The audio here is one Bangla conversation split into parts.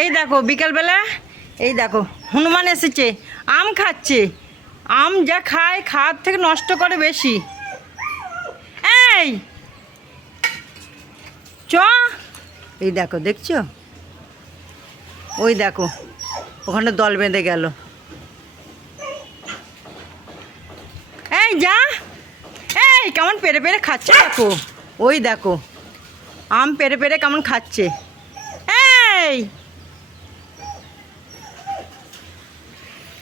এই দেখো বিকালবেলা, এই দেখো হনুমান এসেছে, আম খাচ্ছে। আম যা খায়, খাওয়ার থেকে নষ্ট করে বেশি। এই চ, এই দেখো দেখছো, ওই দেখো ওখানে দল বেঁধে গেল। এই যা, এই কেমন পেরে পেরে খাচ্ছে দেখো, ওই দেখো আম পেরে পেরে কেমন খাচ্ছে। এই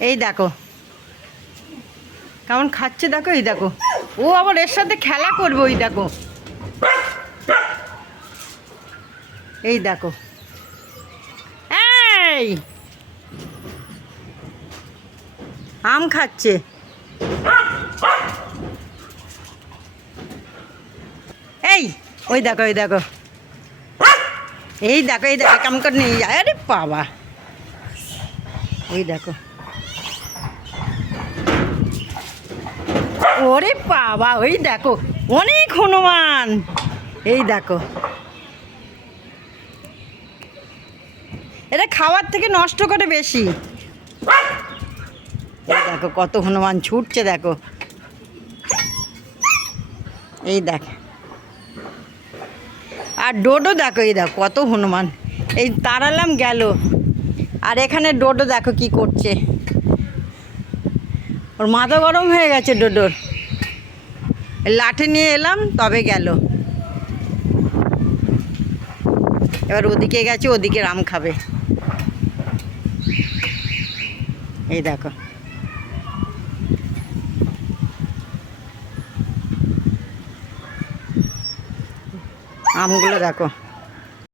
এই দেখো কেমন খাচ্ছে দেখো, এই দেখো ও আবার এর সাথে খেলা করবে। ওই দেখো, এই দেখো, এই আম খাচ্ছে। এই ওই দেখো, এই দেখো, এই দেখো, এই দেখো কেমন করে নিয়ে যায়। আরে বাবা, ওই দেখো, ওরে বাবা, ওই দেখো অনেক হনুমান। এই দেখো, এটা খাওয়ার থেকে নষ্ট করে বেশি। এই দেখো কত হনুমান ছুটছে দেখো, এই দেখ। আর ডোডো দেখো, এই দেখো কত হনুমান। এই তাড়ালাম গেল, আর এখানে ডোডো দেখো কি করছে। ওর মাথা গরম হয়ে গেছে ডোডোর। লাঠি নিয়ে এলাম তবে গেল। এবার ওদিকে গেছে, ওদিকে আম খাবে। এই দেখো, আমগুলো দেখো।